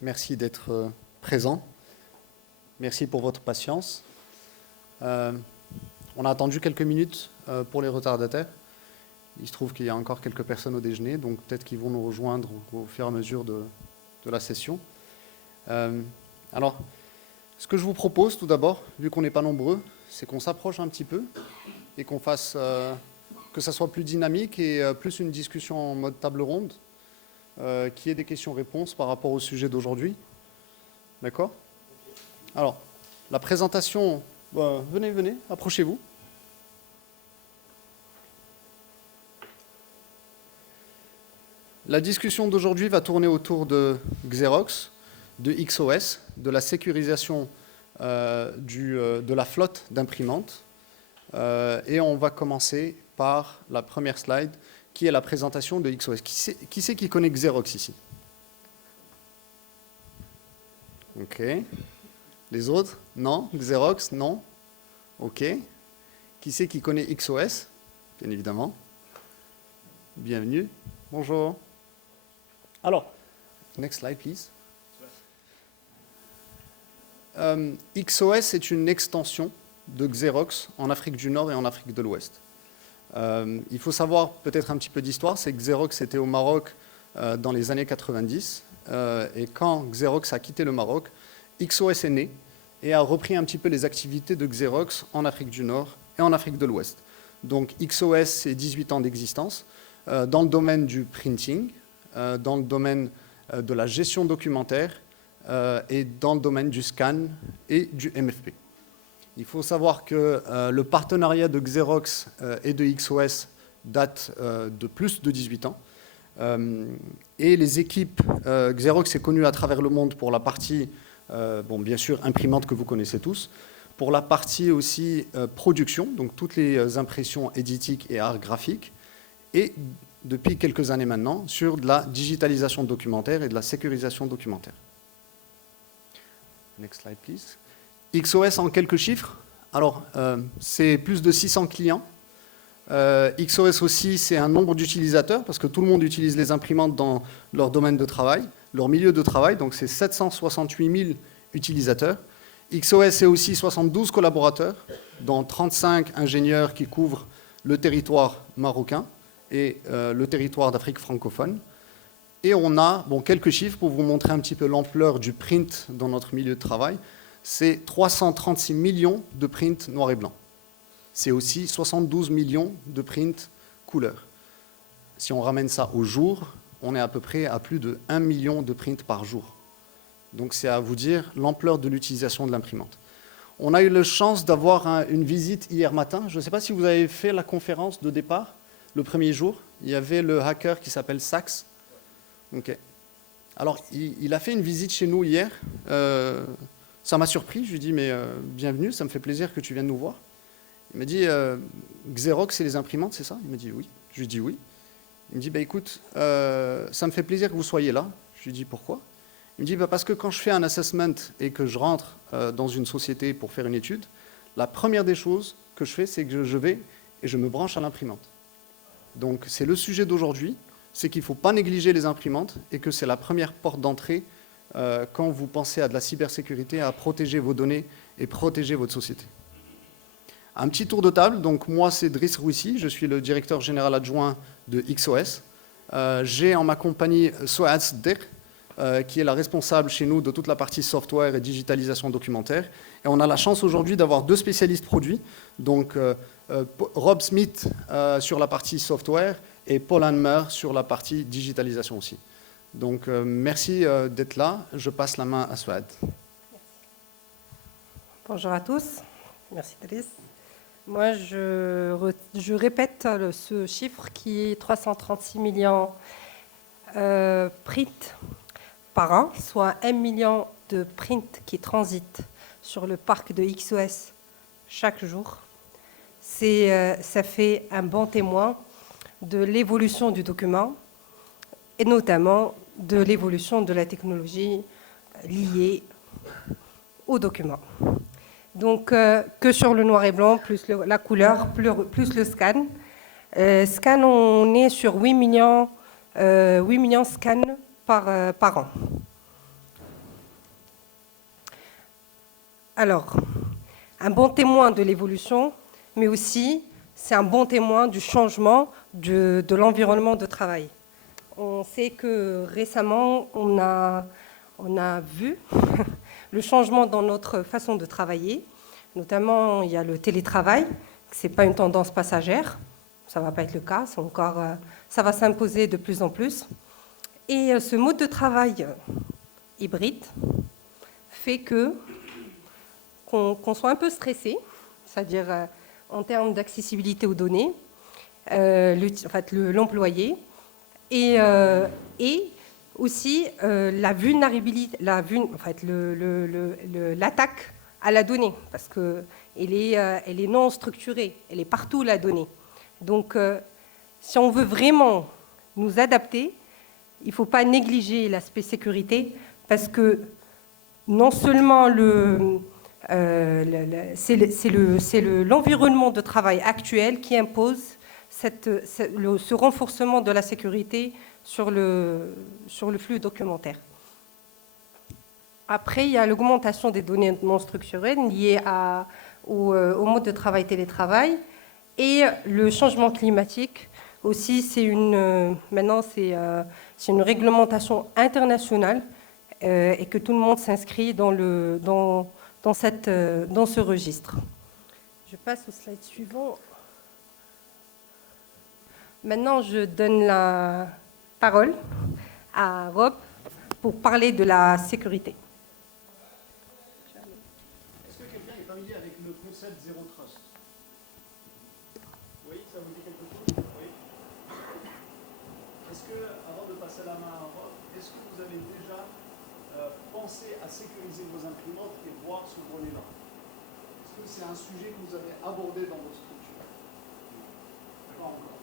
Merci d'être présent. Merci pour votre patience. On a attendu quelques minutes pour les retardataires. Il se trouve qu'il y a encore quelques personnes au déjeuner, donc peut-être qu'ils vont nous rejoindre au fur et à mesure de la session. Alors, ce que je vous propose tout d'abord, vu qu'on n'est pas nombreux, c'est qu'on s'approche un petit peu et qu'on fasse que ça soit plus dynamique et plus une discussion en mode table ronde, qui ait des questions-réponses par rapport au sujet d'aujourd'hui. D'accord ? Alors, la présentation, venez, approchez-vous. La discussion d'aujourd'hui va tourner autour de Xerox, de XOS, de la sécurisation de la flotte d'imprimantes. Et on va commencer par la première slide, qui est la présentation de XOS. Qui c'est qui connaît Xerox ici? Ok. Les autres? Non? Xerox? Non? Ok. Qui c'est qui connaît XOS? Bien évidemment. Bienvenue. Bonjour. Alors, next slide, please. XOS est une extension de Xerox en Afrique du Nord et en Afrique de l'Ouest. Il faut savoir peut-être un petit peu d'histoire, c'est que Xerox était au Maroc dans les années 90, et quand Xerox a quitté le Maroc, XOS est né et a repris un petit peu les activités de Xerox en Afrique du Nord et en Afrique de l'Ouest. Donc XOS, c'est 18 ans d'existence dans le domaine du printing, dans le domaine de la gestion documentaire et dans le domaine du scan et du MFP. Il faut savoir que le partenariat de Xerox et de XOS date de plus de 18 ans. Et les équipes, Xerox est connu à travers le monde pour la partie, bien sûr, imprimante que vous connaissez tous, pour la partie aussi production, donc toutes les impressions éditiques et art graphique, et depuis quelques années maintenant, sur de la digitalisation documentaire et de la sécurisation documentaire. Next slide, please. XOS en quelques chiffres. Alors, c'est plus de 600 clients. XOS aussi, c'est un nombre d'utilisateurs, parce que tout le monde utilise les imprimantes dans leur domaine de travail, leur milieu de travail, donc c'est 768 000 utilisateurs. XOS, c'est aussi 72 collaborateurs, dont 35 ingénieurs qui couvrent le territoire marocain et le territoire d'Afrique francophone. Et on a quelques chiffres pour vous montrer un petit peu l'ampleur du print dans notre milieu de travail. C'est 336 millions de prints noir et blanc. C'est aussi 72 millions de prints couleur. Si on ramène ça au jour, on est à peu près à plus de 1 million de prints par jour. Donc c'est à vous dire l'ampleur de l'utilisation de l'imprimante. On a eu la chance d'avoir une visite hier matin. Je ne sais pas si vous avez fait la conférence de départ, le premier jour. Il y avait le hacker qui s'appelle Sax. Ok. Alors, il a fait une visite chez nous hier. Ça m'a surpris. Je lui ai dit, mais bienvenue, ça me fait plaisir que tu viennes nous voir. Il m'a dit, Xerox, c'est les imprimantes, c'est ça? Il m'a dit oui. Je lui ai dit oui. Il me dit, écoute, ça me fait plaisir que vous soyez là. Je lui ai dit, pourquoi? Il me dit, parce que quand je fais un assessment et que je rentre dans une société pour faire une étude, la première des choses que je fais, c'est que je vais et je me branche à l'imprimante. Donc, c'est le sujet d'aujourd'hui, c'est qu'il ne faut pas négliger les imprimantes et que c'est la première porte d'entrée quand vous pensez à de la cybersécurité, à protéger vos données et protéger votre société. Un petit tour de table. Donc, moi, c'est Driss Rouissi, je suis le directeur général adjoint de XOS. J'ai en ma compagnie Soaz Der, qui est la responsable chez nous de toute la partie software et digitalisation documentaire. Et on a la chance aujourd'hui d'avoir deux spécialistes produits, donc Rob Smith sur la partie software et Paul Hanmer sur la partie digitalisation aussi. Donc merci d'être là. Je passe la main à Souad. Bonjour à tous. Merci Driss. Moi, je répète ce chiffre qui est 336 millions prints par an, soit 1 million de prints qui transitent sur le parc de XOS chaque jour. Ça fait un bon témoin de l'évolution du document et notamment de l'évolution de la technologie liée au document. Donc, que sur le noir et blanc, plus la couleur, plus le scan. Scan, on est sur 8 millions scans par an. Alors, un bon témoin de l'évolution, mais aussi c'est un bon témoin du changement de l'environnement de travail. On sait que récemment, on a vu le changement dans notre façon de travailler. Notamment, il y a le télétravail, ce n'est pas une tendance passagère, ça ne va pas être le cas, ça va s'imposer de plus en plus. Et ce mode de travail hybride fait qu'on soit un peu stressé, c'est-à-dire en termes d'accessibilité aux données, l'employé, et aussi la vulnérabilité, l'attaque à la donnée, parce qu'elle est non structurée, elle est partout la donnée. Donc, si on veut vraiment nous adapter, il ne faut pas négliger l'aspect sécurité, parce que non seulement c'est l'environnement de travail actuel qui impose ce renforcement de la sécurité sur le flux documentaire. Après, il y a l'augmentation des données non structurées liées au mode de travail télétravail et le changement climatique. Aussi, maintenant, c'est une réglementation internationale et que tout le monde s'inscrit dans ce registre. Je passe au slide suivant. Maintenant, je donne la parole à Rob pour parler de la sécurité. Est-ce que quelqu'un est familier avec le concept Zero Trust? Oui, ça vous dit quelque chose? Oui. Est-ce que, avant de passer la main à Rob, est-ce que vous avez déjà pensé à sécuriser vos imprimantes et voir ce volet-là? Est-ce que c'est un sujet que vous avez abordé dans votre structure? Pas encore.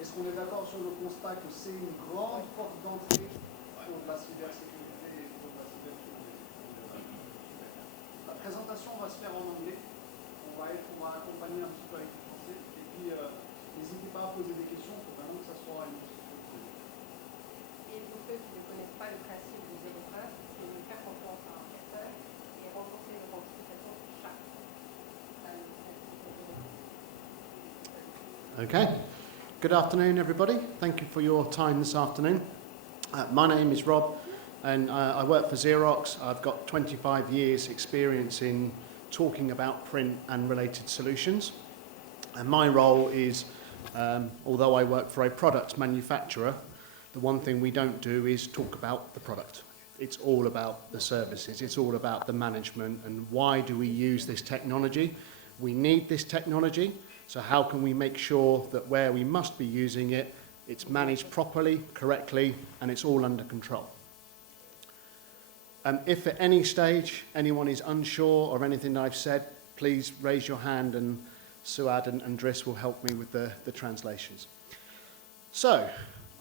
Est-ce qu'on est d'accord sur le constat que c'est une grande porte d'entrée pour la cybersécurité et pour la cybersécurité? La présentation va se faire en anglais. On va accompagner un petit peu avec le français. Et puis, n'hésitez pas à poser des questions pour vraiment que ça soit une discussion. Et pour ceux qui ne connaissent pas le principe de Zero Trust, c'est de faire confiance à un personne et renforcer l'authentification de chaque. Okay. Good afternoon, everybody. Thank you for your time this afternoon. My name is Rob, and I work for Xerox. I've got 25 years' experience in talking about print and related solutions. And my role is, although I work for a product manufacturer, the one thing we don't do is talk about the product. It's all about the services. It's all about the management and why do we use this technology. We need this technology. So how can we make sure that where we must be using it, it's managed properly, correctly, and it's all under control? If at any stage anyone is unsure of anything I've said, please raise your hand and Suad and Driss will help me with the translations. So,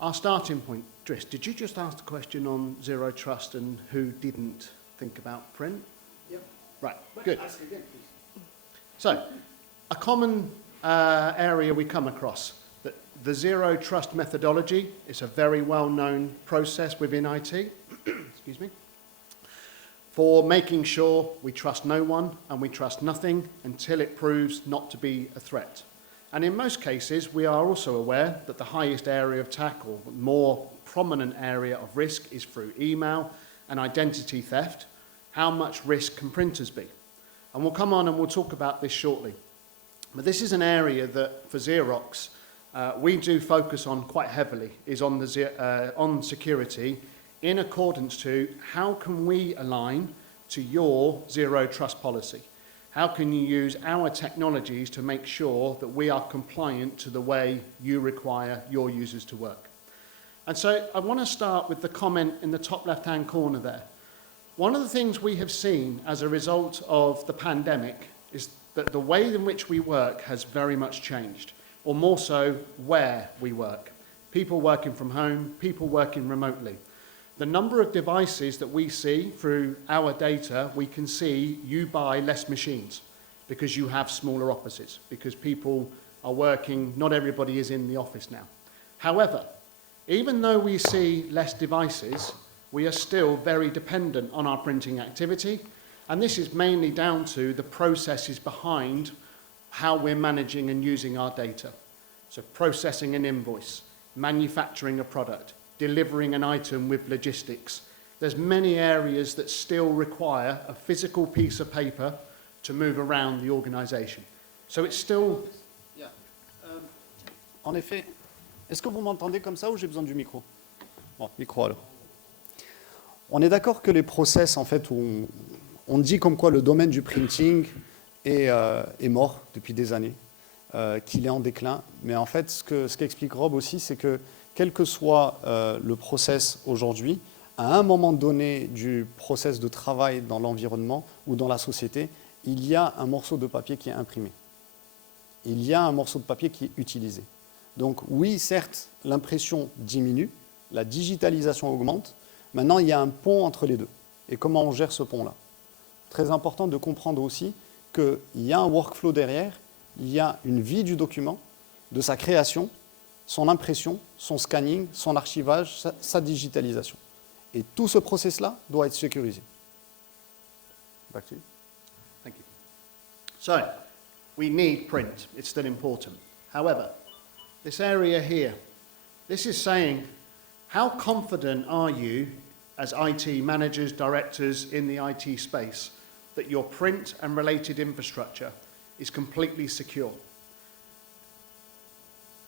our starting point. Driss, did you just ask the question on Zero Trust and who didn't think about print? Yep. Right, good. Ask again, please. So, a common area we come across, that the Zero Trust methodology is a very well-known process within IT, excuse me, for making sure we trust no one and we trust nothing until it proves not to be a threat. And in most cases, we are also aware that the highest area of attack or more prominent area of risk is through email and identity theft. How much risk can printers be? And we'll come on and we'll talk about this shortly. But this is an area that, for Xerox, we do focus on quite heavily, is on security, in accordance to how can we align to your Zero Trust policy? How can you use our technologies to make sure that we are compliant to the way you require your users to work? And so I want to start with the comment in the top left-hand corner there. One of the things we have seen as a result of the pandemic is that the way in which we work has very much changed, or more so, where we work. People working from home, people working remotely. The number of devices that we see through our data, we can see you buy less machines because you have smaller offices, because people are working, not everybody is in the office now. However, even though we see less devices, we are still very dependent on our printing activity, and this is mainly down to the processes behind how we're managing and using our data. So processing an invoice, manufacturing a product, delivering an item with logistics. There's many areas that still require a physical piece of paper to move around the organisation. So it's still... Yeah. En effet, est-ce que vous m'entendez comme ça ou j'ai besoin du micro? Bon, micro alors. On est d'accord que les process, en fait, où on dit comme quoi le domaine du printing est mort depuis des années, qu'il est en déclin. Mais en fait, ce qu'explique Rob aussi, c'est que quel que soit le process aujourd'hui, à un moment donné du process de travail dans l'environnement ou dans la société, il y a un morceau de papier qui est imprimé. Il y a un morceau de papier qui est utilisé. Donc oui, certes, l'impression diminue, la digitalisation augmente. Maintenant, il y a un pont entre les deux. Et comment on gère ce pont-là? Très important de comprendre aussi qu'il y a un workflow derrière, il y a une vie du document, de sa création, son impression, son scanning, son archivage, sa digitalisation. Et tout ce process-là doit être sécurisé. Back to you. Thank you. So, we need print. It's still important. However, this area here, this is saying, how confident are you as IT managers, directors in the IT space that your print and related infrastructure is completely secure?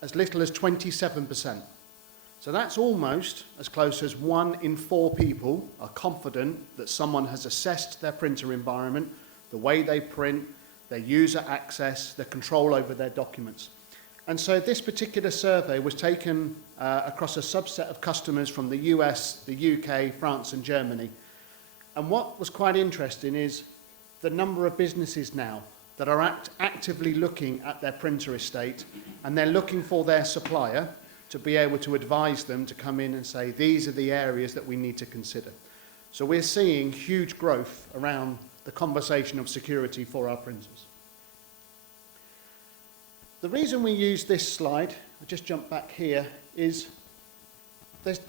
As little as 27%. So that's almost as close as 1 in 4 people are confident that someone has assessed their printer environment, the way they print, their user access, their control over their documents. And so this particular survey was taken across a subset of customers from the US, the UK, France and Germany. And what was quite interesting is the number of businesses now that are actively looking at their printer estate, and they're looking for their supplier to be able to advise them to come in and say, these are the areas that we need to consider. So we're seeing huge growth around the conversation of security for our printers. The reason we use this slide, I'll just jump back here, is there's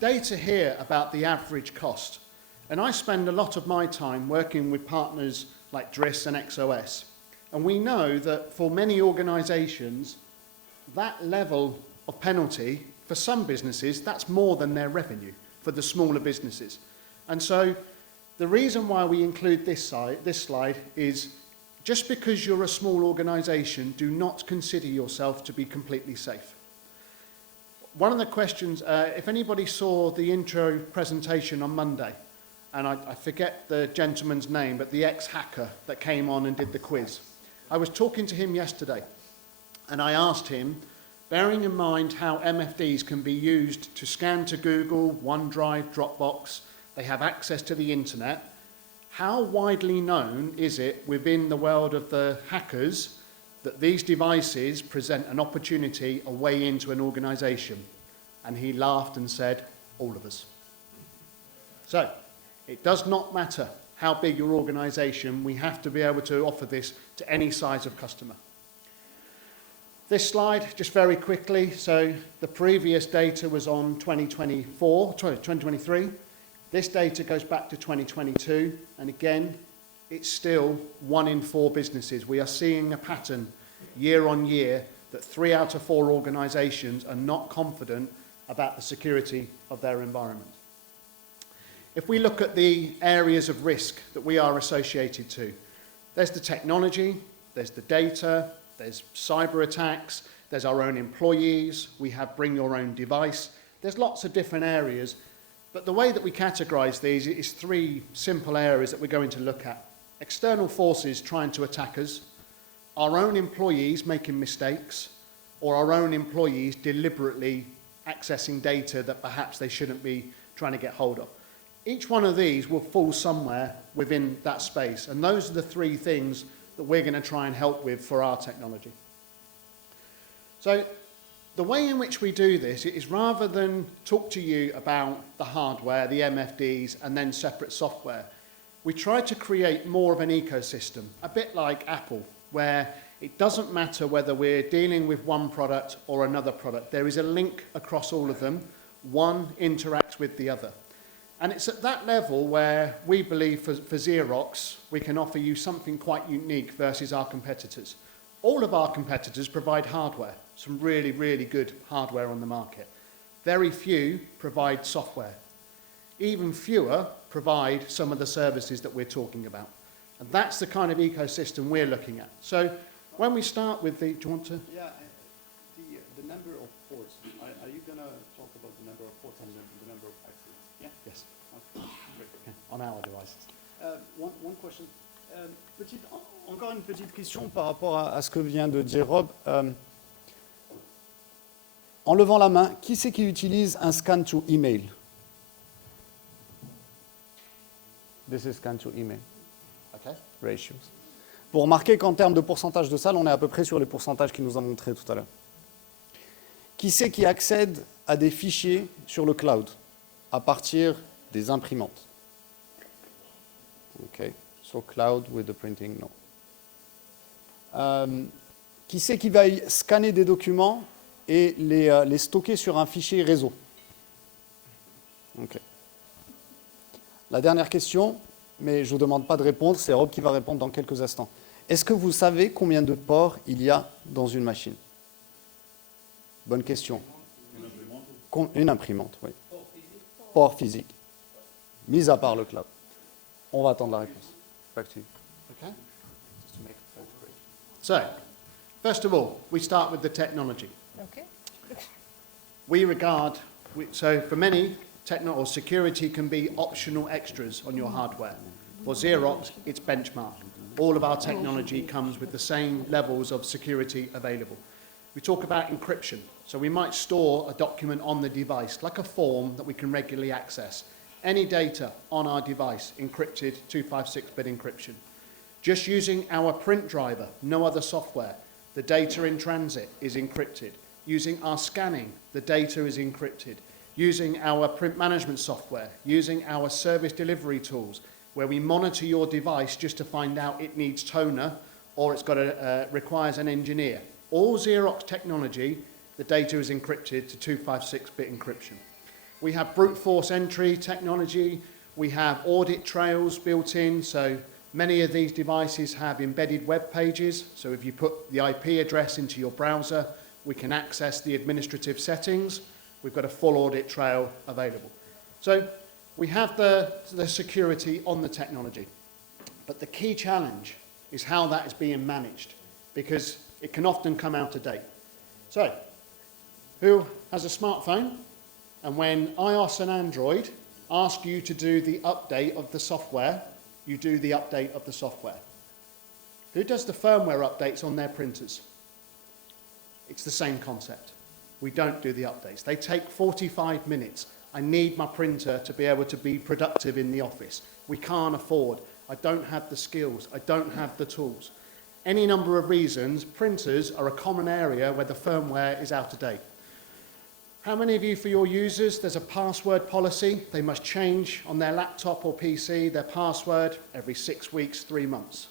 data here about the average cost. And I spend a lot of my time working with partners like DRIS and XOS. And we know that for many organisations, that level of penalty, for some businesses, that's more than their revenue for the smaller businesses. And so the reason why we include this slide is just because you're a small organisation, do not consider yourself to be completely safe. One of the questions, if anybody saw the intro presentation on Monday, and I forget the gentleman's name, but the ex-hacker that came on and did the quiz. I was talking to him yesterday, and I asked him, bearing in mind how MFDs can be used to scan to Google, OneDrive, Dropbox, they have access to the internet, how widely known is it within the world of the hackers that these devices present an opportunity, a way into an organisation? And he laughed and said, all of us. So, it does not matter how big your organisation, we have to be able to offer this to any size of customer. This slide, just very quickly, so the previous data was on 2023. This data goes back to 2022, and again, it's still 1 in 4 businesses. We are seeing a pattern year on year that 3 out of 4 organisations are not confident about the security of their environment. If we look at the areas of risk that we are associated to, there's the technology, there's the data, there's cyber attacks, there's our own employees, we have bring your own device. There's lots of different areas, but the way that we categorise these is 3 simple areas that we're going to look at. External forces trying to attack us, our own employees making mistakes, or our own employees deliberately accessing data that perhaps they shouldn't be trying to get hold of. Each one of these will fall somewhere within that space, and those are the 3 things that we're going to try and help with for our technology. So the way in which we do this is rather than talk to you about the hardware, the MFDs, and then separate software, we try to create more of an ecosystem, a bit like Apple, where it doesn't matter whether we're dealing with one product or another product. There is a link across all of them. One interacts with the other. And it's at that level where we believe for Xerox, we can offer you something quite unique versus our competitors. All of our competitors provide hardware, some really, really good hardware on the market. Very few provide software. Even fewer provide some of the services that we're talking about. And that's the kind of ecosystem we're looking at. So when we start with the, do you want to? Yeah, the number of ports. Are you going to talk about the number of ports and the number of access? Yeah? Yes, Okay, great. on our devices. One question. Encore une petite question par rapport à ce que vient de dire Rob. En levant la main, qui c'est qui utilise un scan to email? This is scan to email Okay. ratios. Vous remarquez qu'en termes de pourcentage de salles, on est à peu près sur les pourcentages qu'il nous a montré tout à l'heure. Qui c'est qui accède à des fichiers sur le cloud à partir des imprimantes? Okay. So cloud with the printing, no. Qui c'est qui va scanner des documents et les stocker sur un fichier réseau? Okay. La dernière question, mais je ne vous demande pas de répondre, c'est Rob qui va répondre dans quelques instants. Est-ce que vous savez combien de ports il y a dans une machine? Bonne question. Une imprimante, oui. Port physique. Mis à part le cloud. On va attendre la réponse. Back to you. Okay. So, first of all, we start with the technology. Okay. We regard, so for many, security can be optional extras on your hardware. For Xerox, it's benchmark. All of our technology comes with the same levels of security available. We talk about encryption. So we might store a document on the device, like a form that we can regularly access. Any data on our device, encrypted, 256-bit encryption. Just using our print driver, no other software, the data in transit is encrypted. Using our scanning, the data is encrypted. Using our print management software, using our service delivery tools, where we monitor your device just to find out it needs toner or it's got requires an engineer. All Xerox technology, the data is encrypted to 256-bit encryption. We have brute force entry technology. We have audit trails built in. So many of these devices have embedded web pages. So if you put the IP address into your browser, we can access the administrative settings. We've got a full audit trail available. So we have the security on the technology. But the key challenge is how that is being managed, because it can often come out of date. So, who has a smartphone? And when iOS and Android ask you to do the update of the software, you do the update of the software. Who does the firmware updates on their printers? It's the same concept. We don't do the updates. They take 45 minutes. I need my printer to be able to be productive in the office. We can't afford. I don't have the skills. I don't have the tools. Any number of reasons, printers are a common area where the firmware is out of date. How many of you, for your users, there's a password policy? They must change on their laptop or PC their password every 6 weeks, 3 months.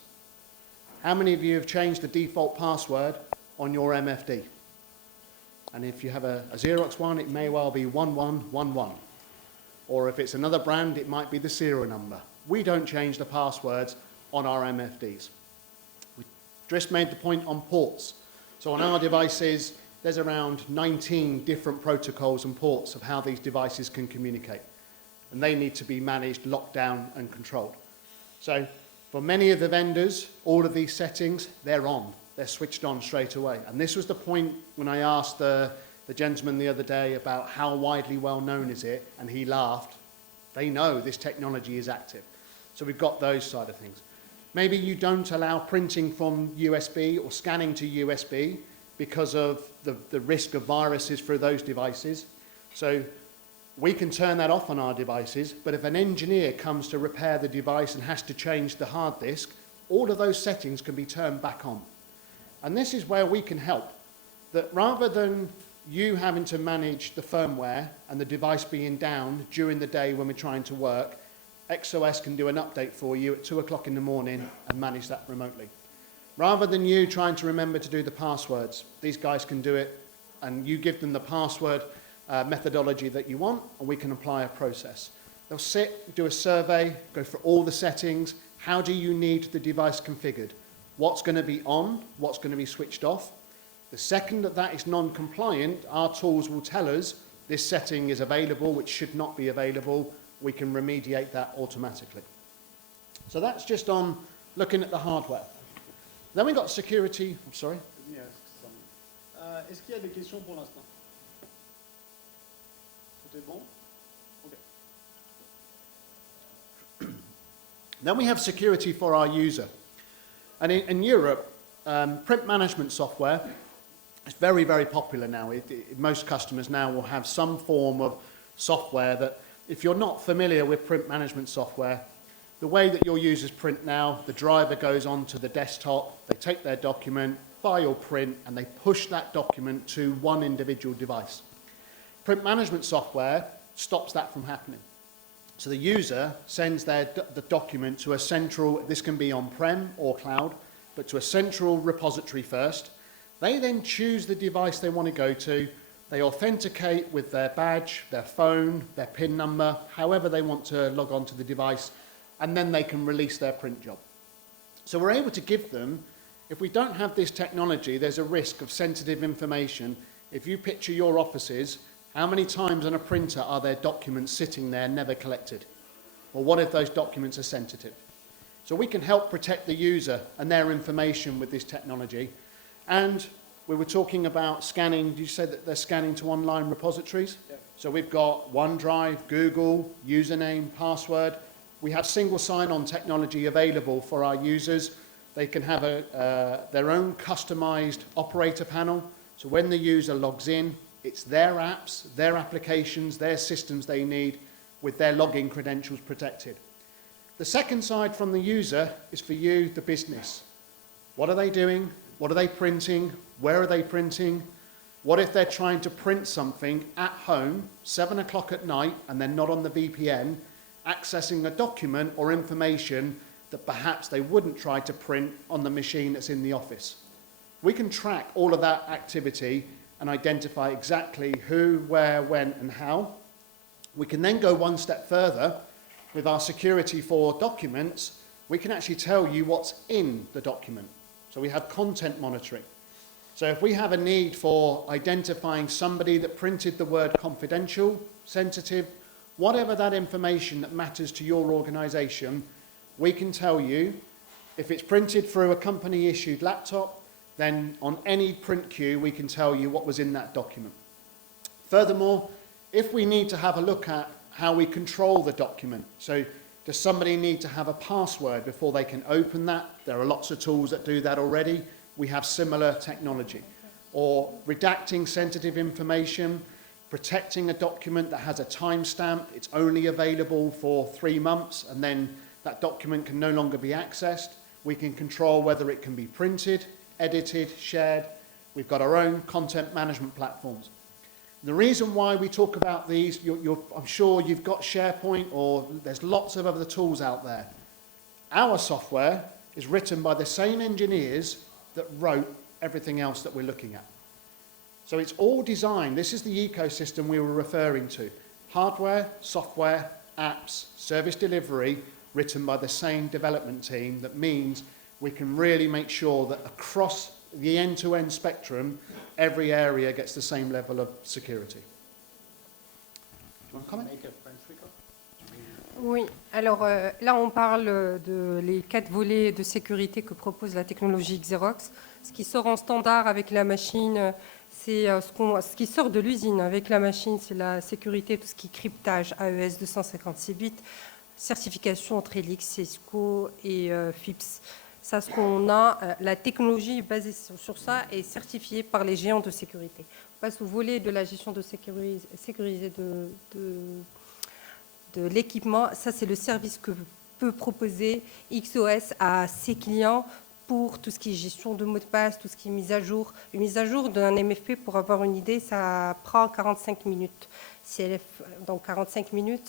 How many of you have changed the default password on your MFD? And if you have a Xerox one, it may well be 1111. Or if it's another brand, it might be the serial number. We don't change the passwords on our MFDs. We just made the point on ports. So on our devices, there's around 19 different protocols and ports of how these devices can communicate. And they need to be managed, locked down, and controlled. So for many of the vendors, all of these settings, they're on. They're switched on straight away. And this was the point when I asked the gentleman the other day about how widely well known is it, and he laughed. They know this technology is active. So we've got those side of things. Maybe you don't allow printing from USB or scanning to USB because of the risk of viruses through those devices. So we can turn that off on our devices, but if an engineer comes to repair the device and has to change the hard disk, all of those settings can be turned back on. And this is where we can help. That rather than you having to manage the firmware and the device being down during the day when we're trying to work, XOS can do an update for you at 2 o'clock in the morning and manage that remotely. Rather than you trying to remember to do the passwords, these guys can do it, and you give them the password methodology that you want, and we can apply a process. They'll sit, do a survey, go through all the settings. How do you need the device configured? What's going to be on? What's going to be switched off? The second that is non-compliant, our tools will tell us this setting is available, which should not be available. We can remediate that automatically. So that's just on looking at the hardware. Then we got security. I'm sorry. Let me ask some. Est-ce qu'il y a des questions pour l'instant? Tout est bon? Okay. Then we have security for our user. And in Europe, print management software is very, very popular now. Most customers now will have some form of software that, if you're not familiar with print management software, the way that your users print now, the driver goes onto the desktop, they take their document, file print, and they push that document to one individual device. Print management software stops that from happening. So the user sends the document to a central, this can be on-prem or cloud, but to a central repository first. They then choose the device they want to go to. They authenticate with their badge, their phone, their PIN number, however they want to log on to the device, and then they can release their print job. So we're able to give them, if we don't have this technology, there's a risk of sensitive information. If you picture your offices, how many times on a printer are there documents sitting there never collected? Or what if those documents are sensitive? So we can help protect the user and their information with this technology. And we were talking about scanning. Did you say that they're scanning to online repositories? Yeah. So we've got OneDrive, Google, username, password. We have single sign-on technology available for our users. They can have their own customized operator panel. So when the user logs in, it's their apps, their applications, their systems they need with their login credentials protected. The second side from the user is for you, the business. What are they doing? What are they printing? Where are they printing? What if they're trying to print something at home, 7 o'clock at night, and they're not on the VPN, accessing a document or information that perhaps they wouldn't try to print on the machine that's in the office? We can track all of that activity and identify exactly who, where, when, and how. We can then go one step further with our security for documents. We can actually tell you what's in the document. So we have content monitoring. So if we have a need for identifying somebody that printed the word confidential, sensitive, whatever that information that matters to your organization, we can tell you. If it's printed through a company-issued laptop, then on any print queue, we can tell you what was in that document. Furthermore, if we need to have a look at how we control the document, so does somebody need to have a password before they can open that? There are lots of tools that do that already. We have similar technology. Or redacting sensitive information, protecting a document that has a timestamp, it's only available for 3 months, and then that document can no longer be accessed. We can control whether it can be printed, edited, shared. We've got our own content management platforms. The reason why we talk about these, I'm sure you've got SharePoint, or there's lots of other tools out there. Our software is written by the same engineers that wrote everything else that we're looking at. So it's all designed. This is the ecosystem we were referring to. Hardware, software, apps, service delivery, written by the same development team. That means we can really make sure that across the end-to-end spectrum, every area gets the same level of security. Do you want to comment? Oui, alors là on parle de les 4 volets de sécurité que propose la technologie Xerox. Ce qui sort en standard avec la machine, c'est ce qui sort de l'usine avec la machine, c'est la sécurité, tout ce qui est cryptage, AES 256 bits, certification entre Elix, Cisco et FIPS. Ça, ce qu'on a, la technologie basée sur ça est certifiée par les géants de sécurité. On passe au volet de la gestion de sécurisée de l'équipement. Ça, c'est le service que peut proposer XOS à ses clients pour tout ce qui est gestion de mots de passe, tout ce qui est mise à jour. Une mise à jour d'un MFP, pour avoir une idée, ça prend 45 minutes. Si elle est dans 45 minutes,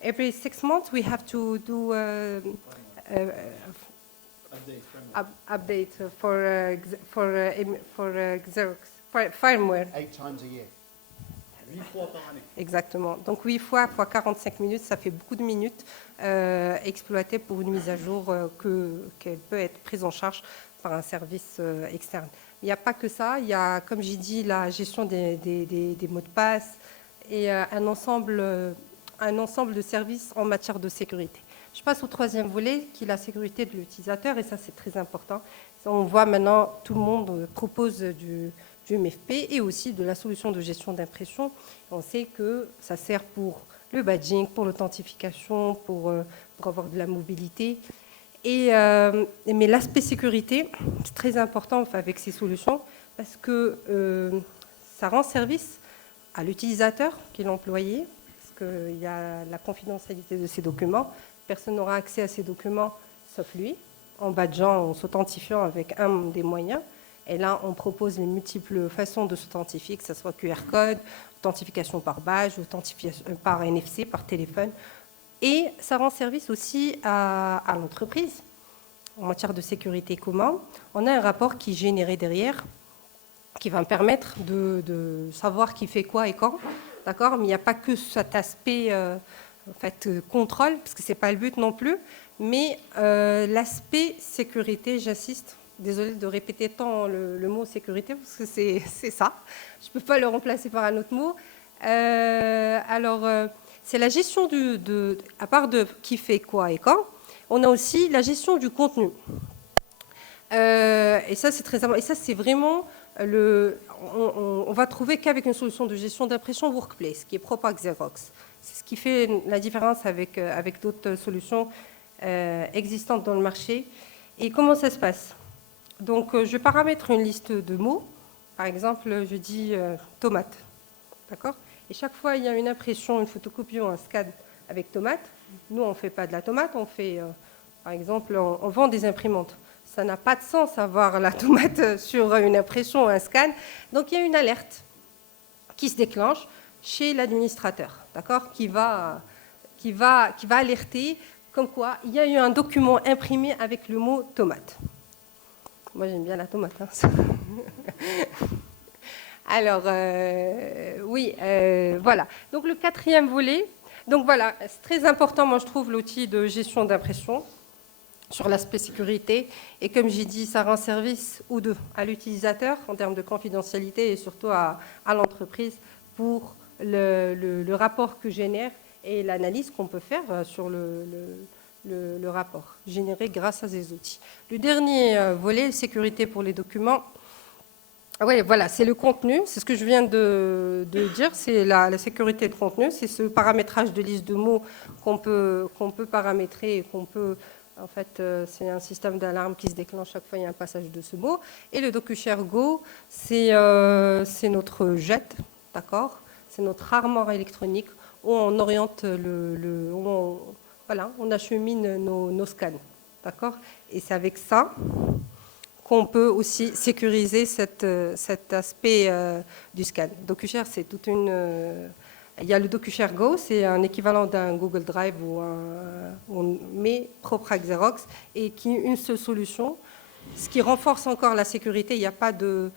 every 6 months, we have to do update for Xerox firmware. 8 times a year. 8 fois par année. Exactement. Donc 8 fois 45 minutes, ça fait beaucoup de minutes exploitées pour une mise à jour qu'elle peut être prise en charge par un service externe. Il n'y a pas que ça, il y a, comme j'ai dit, la gestion des mots de passe et un ensemble de services en matière de sécurité. Je passe au troisième volet, qui est la sécurité de l'utilisateur, et ça c'est très important. On voit maintenant, tout le monde propose du MFP et aussi de la solution de gestion d'impression. On sait que ça sert pour le badging, pour l'authentification, pour avoir de la mobilité. Mais l'aspect sécurité, c'est très important avec ces solutions parce que ça rend service à l'utilisateur qui est l'employé, parce qu'il y a la confidentialité de ces documents. Personne n'aura accès à ces documents sauf lui, en badgeant, en s'authentifiant avec un des moyens. Et là, on propose les multiples façons de s'authentifier, que ce soit QR code, authentification par badge, authentification par NFC, par téléphone. Et ça rend service aussi à l'entreprise. En matière de sécurité commune, on a un rapport qui est généré derrière, qui va me permettre de savoir qui fait quoi et quand. D'accord ? Mais il n'y a pas que cet aspect contrôle, parce que ce n'est pas le but non plus, mais l'aspect sécurité, j'insiste. Désolée de répéter tant le mot sécurité, parce que c'est ça. Je ne peux pas le remplacer par un autre mot. C'est la gestion à part de qui fait quoi et quand, on a aussi la gestion du contenu. Et ça, c'est très important. Et ça, c'est vraiment on va trouver qu'avec une solution de gestion d'impression Workplace, qui est propre à Xerox. C'est ce qui fait la différence avec d'autres solutions existantes dans le marché. Et comment ça se passe ? Donc, je paramètre une liste de mots. Par exemple, je dis tomate. D'accord ? Et chaque fois, il y a une impression, une photocopie ou un scan avec tomate. Nous, on ne fait pas de la tomate, on fait, par exemple, on vend des imprimantes. Ça n'a pas de sens avoir la tomate sur une impression ou un scan. Donc, il y a une alerte qui se déclenche chez l'administrateur, d'accord, qui va alerter comme quoi il y a eu un document imprimé avec le mot tomate. Moi, j'aime bien la tomate. Hein. Alors, voilà. Donc, le quatrième volet. Donc, voilà, c'est très important, moi, je trouve, l'outil de gestion d'impression sur l'aspect sécurité. Et comme j'ai dit, ça rend service ou deux à l'utilisateur en termes de confidentialité et surtout à l'entreprise pour le rapport que génère et l'analyse qu'on peut faire sur le rapport généré grâce à ces outils. Le dernier volet, sécurité pour les documents. Oui, voilà, c'est le contenu, c'est ce que je viens de dire, c'est la sécurité de contenu, c'est ce paramétrage de liste de mots qu'on peut paramétrer et qu'on peut, en fait, c'est un système d'alarme qui se déclenche chaque fois il y a un passage de ce mot. Et le DocuShare Go, c'est notre jet, d'accord ? C'est notre armoire électronique où on oriente on achemine nos scans, d'accord ? Et c'est avec ça qu'on peut aussi sécuriser cet aspect du scan. DocuShare, c'est toute une... il y a le DocuShare Go, c'est un équivalent d'un Google Drive mais propre à Xerox et qui est une seule solution, ce qui renforce encore la sécurité. Il n'y a pas de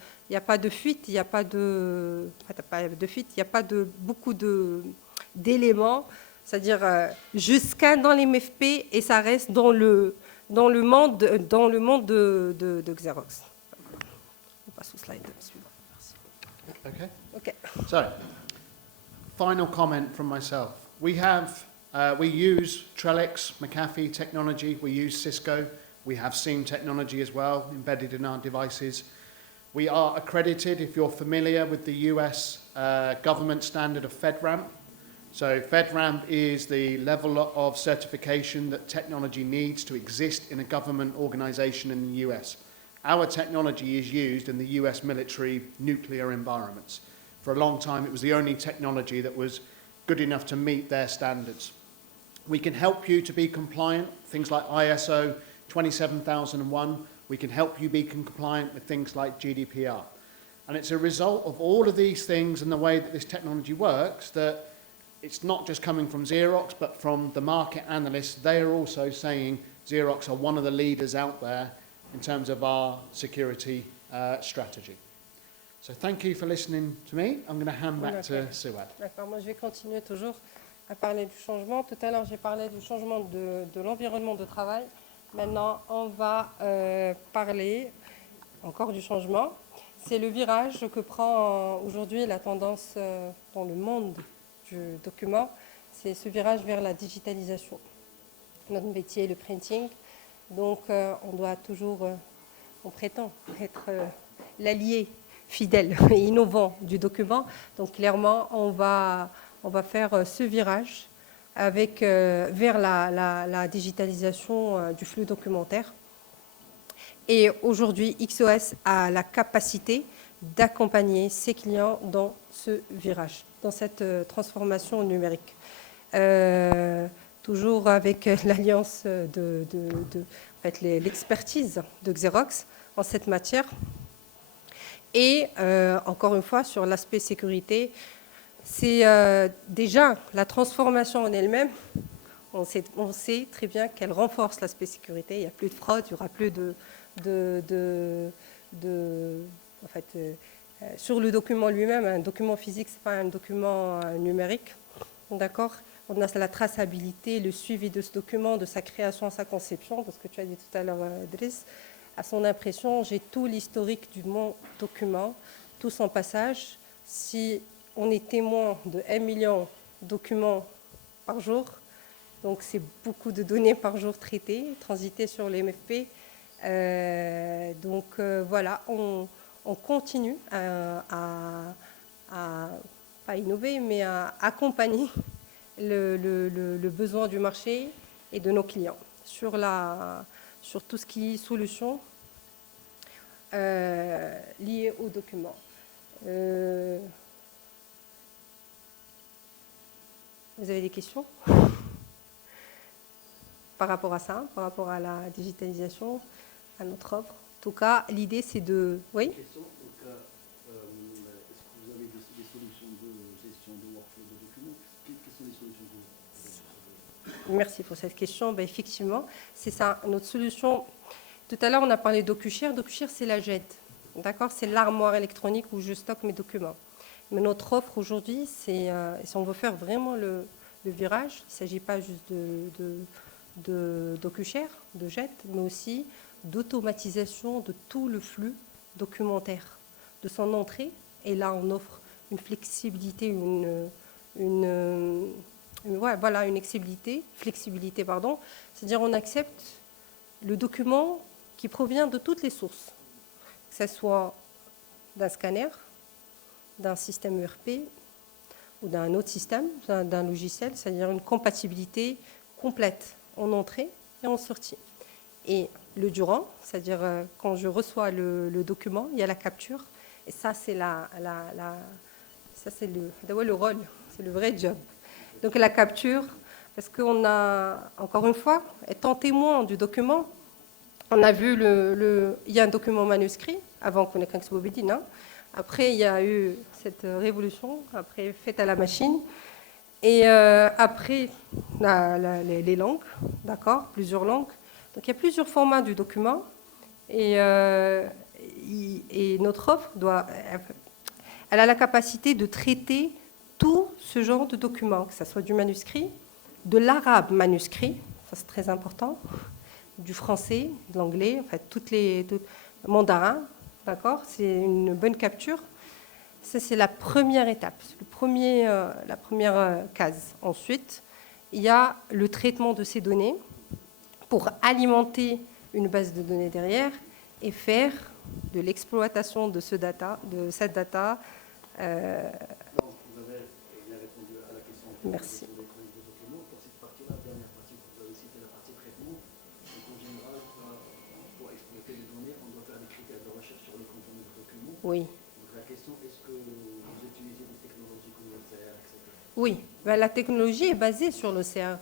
fuite, il n'y a pas de fuite, il n'y a pas de beaucoup d'éléments. C'est-à-dire, je scanne dans les MFP et ça reste dans le monde de Xerox. On passe au slide suivant. Merci. Okay. So, final comment from myself. We use Trellix, McAfee technology. We use Cisco. We have SIEM technology as well, embedded in our devices. We are accredited, if you're familiar with the US government standard of FedRAMP. So FedRAMP is the level of certification that technology needs to exist in a government organization in the US. Our technology is used in the US military nuclear environments. For a long time, it was the only technology that was good enough to meet their standards. We can help you to be compliant, things like ISO 27001. We can help you be compliant with things like GDPR. And it's a result of all of these things and the way that this technology works that it's not just coming from Xerox, but from the market analysts. They are also saying Xerox are one of the leaders out there in terms of our security strategy. So thank you for listening to me. I'm going to hand back to Okay. Suad. D'accord, moi je vais continuer toujours à parler du changement. Tout à l'heure, j'ai parlé du changement de l'environnement de travail. Maintenant, on va parler encore du changement. C'est le virage que prend aujourd'hui la tendance dans le monde du document. C'est ce virage vers la digitalisation. Notre métier est le printing. Donc, on doit toujours, on prétend être l'allié fidèle et innovant du document. Donc, clairement, on va faire ce virage avec, vers la digitalisation du flux documentaire. Et aujourd'hui, XOS a la capacité d'accompagner ses clients dans ce virage, dans cette transformation numérique. Toujours avec l'alliance en fait, l'expertise de Xerox en cette matière. Et encore une fois, sur l'aspect sécurité, c'est déjà la transformation en elle-même. On sait très bien qu'elle renforce l'aspect sécurité. Il n'y a plus de fraude, il n'y aura plus en fait, sur le document lui-même, un document physique, ce n'est pas un document numérique. D'accord ? On a la traçabilité, le suivi de ce document, de sa création à sa conception, de ce que tu as dit tout à l'heure, Driss. À son impression, j'ai tout l'historique de mon document, tout son passage. Si on est témoin de 1 million de documents par jour, donc c'est beaucoup de données par jour traitées, transitées sur les MFP. Voilà, on continue à pas innover, mais à accompagner le besoin du marché et de nos clients sur tout ce qui est solution liée aux documents. Vous avez des questions par rapport à ça, par rapport à la digitalisation, à notre offre? En tout cas, l'idée, c'est de... Oui? Question, donc, est-ce que vous avez des solutions de gestion de workflow de documents? Quelles sont les solutions que vous avez? Merci pour cette question. Ben, effectivement, c'est ça, notre solution. Tout à l'heure, on a parlé d'OcuShare. DocuShare, c'est la JET. D'accord? C'est l'armoire électronique où je stocke mes documents. Mais notre offre aujourd'hui, c'est si on veut faire vraiment le virage, il ne s'agit pas juste de DocuShare, de JET, mais aussi d'automatisation de tout le flux documentaire, de son entrée. Et là, on offre une flexibilité, une flexibilité, pardon. C'est-à-dire on accepte le document qui provient de toutes les sources, que ce soit d'un scanner, d'un système ERP ou d'un autre système, d'un logiciel, c'est-à-dire une compatibilité complète en entrée et en sortie. Et le durant, c'est-à-dire quand je reçois le document, il y a la capture, et ça c'est le rôle, c'est le vrai job. Donc la capture, parce qu'on a, encore une fois, étant témoin du document, on a vu il y a un document manuscrit, avant qu'on ait Bobedine, hein. Après, il y a eu cette révolution, après faite à la machine, et après les langues, d'accord, plusieurs langues. Donc il y a plusieurs formats du document, et notre offre elle a la capacité de traiter tout ce genre de documents, que ce soit du manuscrit, de l'arabe manuscrit, ça c'est très important, du français, de l'anglais, en fait, mandarin, d'accord, c'est une bonne capture. Ça, c'est la première étape, la première case. Ensuite, il y a le traitement de ces données pour alimenter une base de données derrière et faire de l'exploitation de cette data. Non, vous avez bien répondu à la question. Merci. Pour cette partie-là, dernière partie, vous avez cité la partie traitement. Donc, en général, pour exploiter les données, on doit faire des critères de recherche sur le contenu du document. Oui. Donc, la question, est-ce que vous utilisez des technologies comme l'OCR, etc. Oui, ben, la technologie est basée sur l'OCR.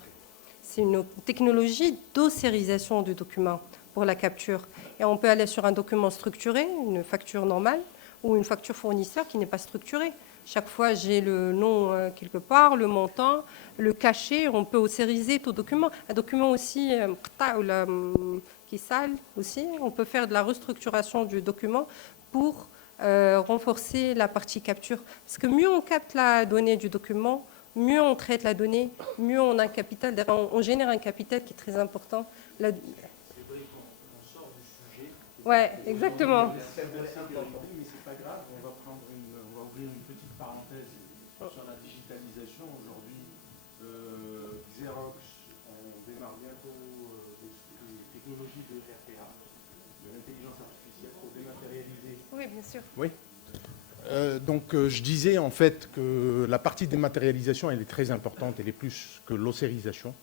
C'est une technologie d'ossérisation du document pour la capture. Et on peut aller sur un document structuré, une facture normale, ou une facture fournisseur qui n'est pas structurée. Chaque fois, j'ai le nom quelque part, le montant, le cachet. On peut ossériser tout document. Un document aussi qui sale aussi. On peut faire de la restructuration du document pour renforcer la partie capture. Parce que mieux on capte la donnée du document, mieux on traite la donnée, mieux on a un capital. On génère un capital qui est très important. C'est vrai qu'on sort du sujet. Ouais, exactement. Mais c'est pas grave, on va ouvrir une petite parenthèse sur la digitalisation. Aujourd'hui, Xerox, on démarre bientôt des technologies de RPA, de l'intelligence artificielle pour dématérialiser. Oui, bien sûr. Oui. Donc je disais en fait que la partie dématérialisation elle est très importante, elle est plus que l'ossérisation.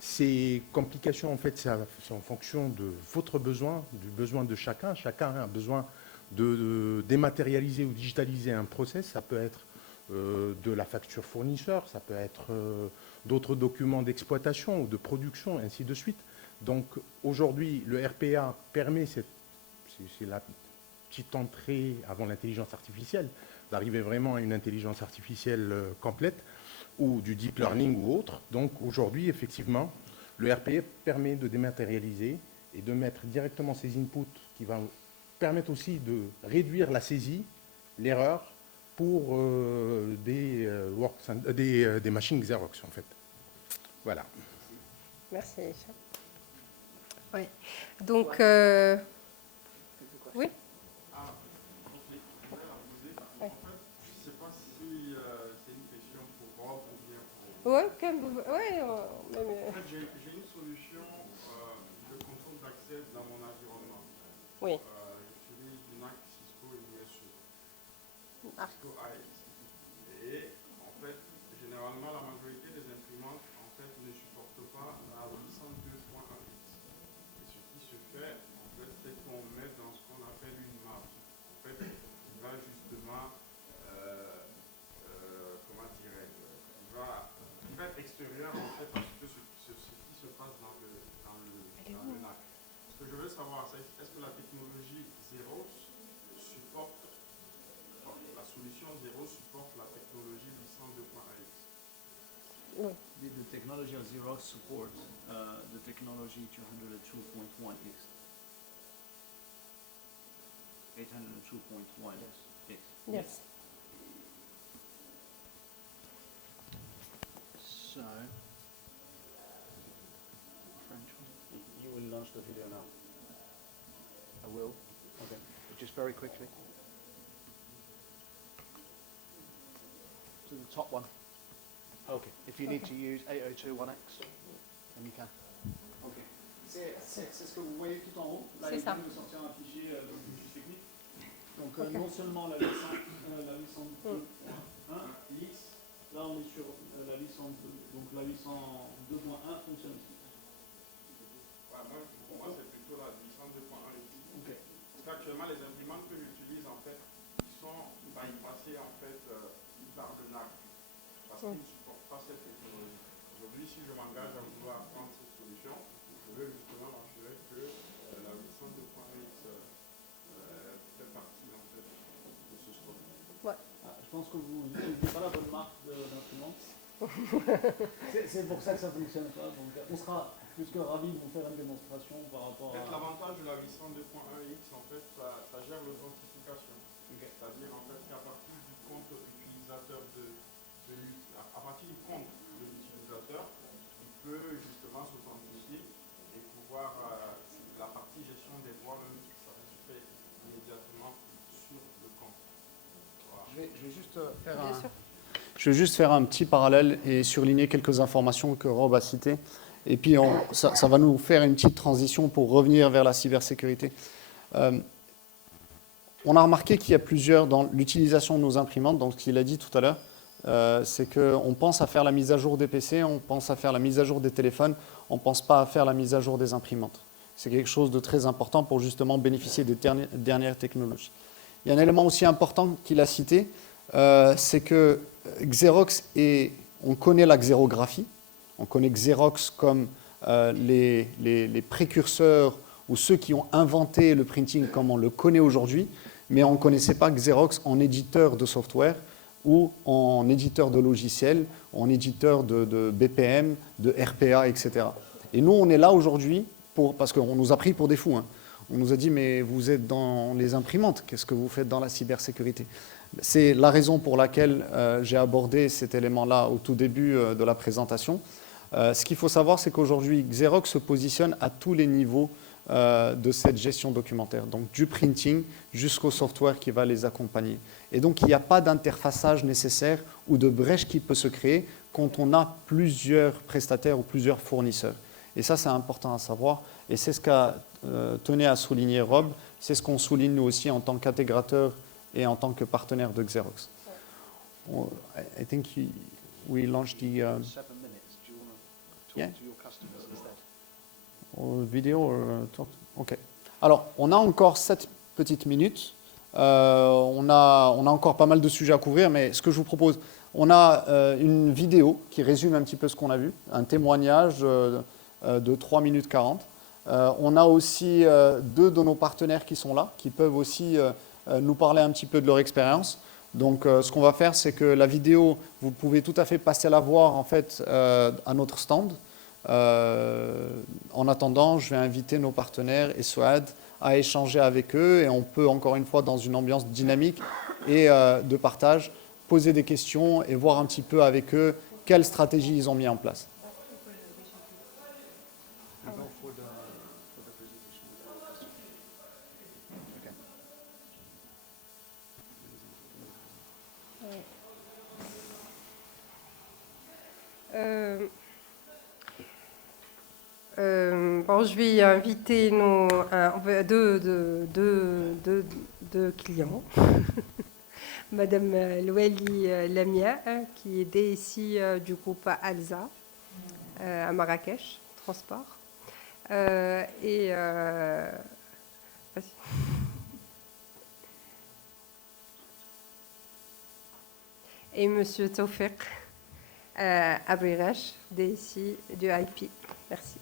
Ces complications en fait c'est en fonction de votre besoin, du besoin de chacun. Chacun a besoin de dématérialiser ou digitaliser un process. Ça peut être de la facture fournisseur, ça peut être d'autres documents d'exploitation ou de production, ainsi de suite. Donc aujourd'hui le RPA permet c'est la petite entrée avant l'intelligence artificielle, d'arriver vraiment à une intelligence artificielle complète ou du deep learning ou autre. Donc aujourd'hui, effectivement, le RPA permet de dématérialiser et de mettre directement ces inputs qui va permettre aussi de réduire la saisie, l'erreur pour des machines Xerox en fait. Voilà. Merci. Oui. Donc, oui. Je ne sais pas si c'est une question pour Rob ou bien pour... Ouais, comme vous. Ouais, En fait, j'ai une solution de contrôle d'accès dans mon environnement. oui. J'utilise du NAC Cisco ISU. Ah. Cisco AX. Et en fait, généralement, la majorité des imprimantes en fait, ne supportent pas la 802.1x. Et ce qui se fait, en fait, c'est qu'on met dans ce qu'on appelle une map. En fait, qui va justement... comment dirais-je, qui va être extérieur en fait à ce qui se passe dans le NAC. Ce que je veux savoir, c'est est-ce que la technologie Xerox supporte, la solution Xerox supporte la technologie 802.ax? Oui. The technology of Xerox supports the technology 202.1x. 802.1x. Yes. So, French one. You will launch the video now. I will. Okay. Just very quickly. To the top one. Okay. If you need to use 802.1x, then you can. Ok. C'est ce que vous voyez tout en haut. Là, C'est il ça. vient de sortir un fichier de fiche technique. Donc Ok. non seulement la 802.1x, là on est sur la 802, donc la 802.1 fonctionne ici. Ouais, pour moi, c'est plutôt la 802.1x. Ok. Parce qu'actuellement, les imprimantes que j'utilise, en fait, ils sont bypassés en fait par le NAC. Parce qu'ils ne supportent pas cette technologie. Aujourd'hui, si je m'engage à vouloir prendre cette solution, je veux justement m'assurer que la 802.1x fait partie en fait de ce scope. Je pense que vous n'utilisez pas la bonne marque d'imprimante. C'est pour ça que ça ne fonctionne pas. Donc on sera plus que ravis de vous faire une démonstration par rapport En fait, à... l'avantage de la 802.1x, en fait, ça gère l'authentification. Okay. C'est-à-dire en fait qu'à partir du compte utilisateur à partir du compte de l'utilisateur, il peut justement s'authentifier et pouvoir la partie gestion des droits, même si ça se fait immédiatement sur le compte. Voilà. Je vais juste faire Bien sûr. Je vais juste faire un petit parallèle et surligner quelques informations que Rob a citées. Et puis, ça va nous faire une petite transition pour revenir vers la cybersécurité. On a remarqué qu'il y a plusieurs, dans l'utilisation de nos imprimantes, donc ce qu'il a dit tout à l'heure, c'est qu'on pense à faire la mise à jour des PC, on pense à faire la mise à jour des téléphones, on ne pense pas à faire la mise à jour des imprimantes. C'est quelque chose de très important pour justement bénéficier des dernières technologies. Il y a un élément aussi important qu'il a cité, c'est que Xerox, on connaît la xérographie, on connaît Xerox comme les précurseurs ou ceux qui ont inventé le printing comme on le connaît aujourd'hui, mais on ne connaissait pas Xerox en éditeur de software ou en éditeur de logiciels, en éditeur de BPM, de RPA, etc. Et nous, on est là aujourd'hui, parce qu'on nous a pris pour des fous, hein. On nous a dit, mais vous êtes dans les imprimantes, qu'est-ce que vous faites dans la cybersécurité? C'est la raison pour laquelle j'ai abordé cet élément-là au tout début de la présentation. Ce qu'il faut savoir, c'est qu'aujourd'hui, Xerox se positionne à tous les niveaux de cette gestion documentaire, donc du printing jusqu'au software qui va les accompagner. Et donc, il n'y a pas d'interfaçage nécessaire ou de brèche qui peut se créer quand on a plusieurs prestataires ou plusieurs fournisseurs. Et ça, c'est important à savoir. Et c'est ce qu'a tenait à souligner Rob. C'est ce qu'on souligne nous aussi en tant qu'intégrateur et en tant que partenaire de Xerox. I think we launched the 7 minutes. Do you want to talk Yeah. to your customers instead? vidéo. OK. Alors, on a encore 7 petites minutes. On a encore pas mal de sujets à couvrir, mais ce que je vous propose, on a une vidéo qui résume un petit peu ce qu'on a vu, un témoignage de 3 minutes 40. On a aussi 2 de nos partenaires qui sont là, qui peuvent aussi nous parler un petit peu de leur expérience. Donc, ce qu'on va faire, c'est que la vidéo, vous pouvez tout à fait passer la voir en fait à notre stand. En attendant, je vais inviter nos partenaires et Souad à échanger avec eux et on peut encore une fois dans une ambiance dynamique et de partage poser des questions et voir un petit peu avec eux quelles stratégies ils ont mis en place. We go for the presentation with our customers. Bon, je vais inviter deux clients. Madame Louali Lamia, qui est DSI du groupe Alza à Marrakech, transport. Vas-y. Et Monsieur Tawfiq Abrirache, DSI du IP. Merci.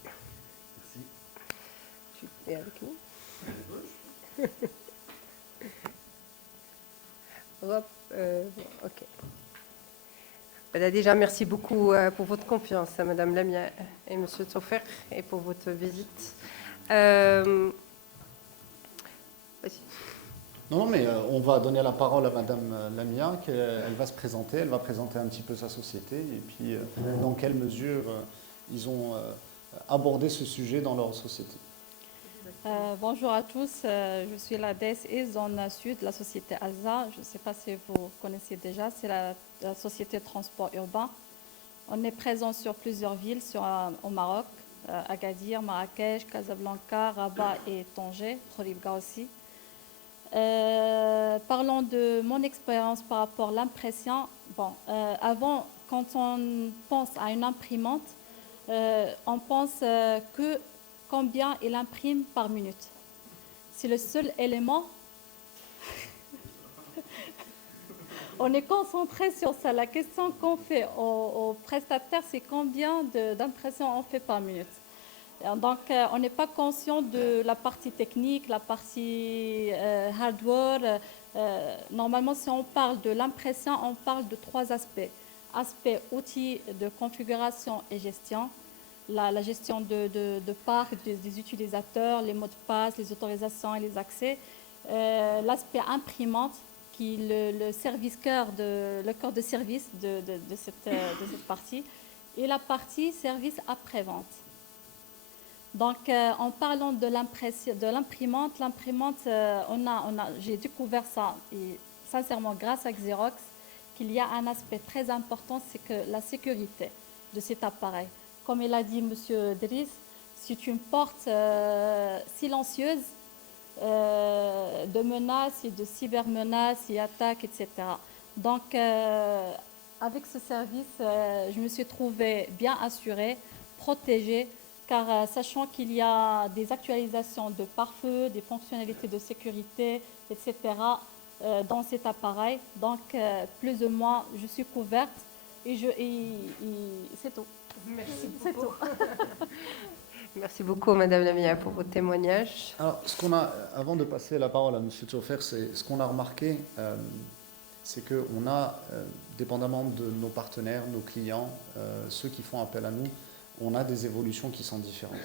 Tu es avec nous? Hop, ok. Déjà, merci beaucoup pour votre confiance, Madame Lamia et Monsieur Tawfiq, et pour votre visite. Vas-y. Non, mais on va donner la parole à Madame Lamia, elle va se présenter, elle va présenter un petit peu sa société et puis dans quelle mesure ils ont abordé ce sujet dans leur société. Bonjour à tous, je suis la DSI Zone Sud de la société Alza. Je ne sais pas si vous connaissez déjà, c'est la société de transport urbain. On est présent sur plusieurs villes au Maroc, Agadir, Marrakech, Casablanca, Rabat et Tanger, Khouribga aussi. Parlons de mon expérience par rapport à l'impression. Bon, avant, quand on pense à une imprimante, on pense que combien il imprime par minute. C'est le seul élément. On est concentré sur ça. La question qu'on fait aux prestataires, c'est combien d'impressions on fait par minute. Donc, on n'est pas conscient de la partie technique, la partie hardware. Normalement, si on parle de l'impression, on parle de 3 aspects. Aspect outils de configuration et gestion. La gestion de parc, des utilisateurs, les mots de passe, les autorisations et les accès. L'aspect imprimante, qui est le service cœur de service de cette partie. Et la partie service après-vente. Donc, en parlant de l'imprimante, j'ai découvert ça, et sincèrement, grâce à Xerox, qu'il y a un aspect très important, c'est que la sécurité de cet appareil. Comme il a dit M. Driss, c'est une porte silencieuse de menaces et de cybermenaces et attaques, etc. Donc, avec ce service, je me suis trouvée bien assurée, protégée, car sachant qu'il y a des actualisations de pare-feu, des fonctionnalités de sécurité, etc. Dans cet appareil, donc plus ou moins, je suis couverte et c'est tout. Merci beaucoup. Merci beaucoup, Madame Lamia, pour votre témoignage. Alors, avant de passer la parole à M. Tawfiq, c'est ce qu'on a remarqué, c'est qu'on a, dépendamment de nos partenaires, nos clients, ceux qui font appel à nous, on a des évolutions qui sont différentes.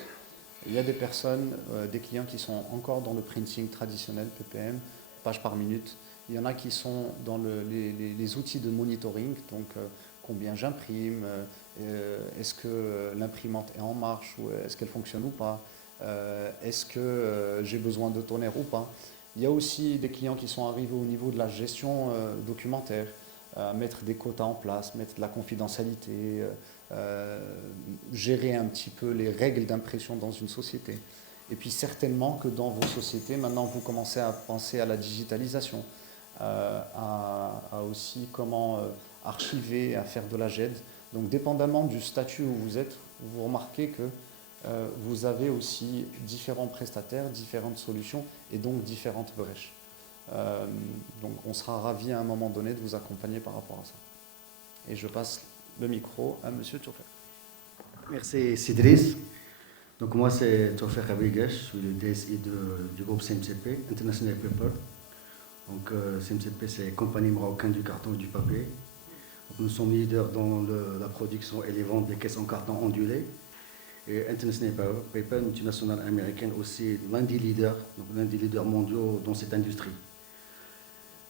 il y a des personnes, des clients qui sont encore dans le printing traditionnel, PPM, page par minute. Il y en a qui sont dans les outils de monitoring, donc combien j'imprime, est-ce que l'imprimante est en marche, ou est-ce qu'elle fonctionne ou pas, est-ce que j'ai besoin de tonnerre ou pas. Il y a aussi des clients qui sont arrivés au niveau de la gestion documentaire, mettre des quotas en place, mettre de la confidentialité, gérer un petit peu les règles d'impression dans une société. Et puis certainement que dans vos sociétés, maintenant vous commencez à penser à la digitalisation, à aussi comment archiver, à faire de la GED. Donc dépendamment du statut où vous êtes, vous remarquez que vous avez aussi différents prestataires, différentes solutions et donc différentes brèches. Donc on sera ravis à un moment donné de vous accompagner par rapport à ça. Et je passe le micro à M. Tchoffer. Merci Cédric. Donc moi c'est Tchoffer Abrigash, je suis le DSI du groupe CMCP, International Paper. Donc CMCP c'est Compagnie marocaine du carton et du papier. Donc, nous sommes leaders dans la production et les ventes des caisses en carton ondulé. Et International Paper, multinationale américaine aussi, l'un des leaders mondiaux dans cette industrie.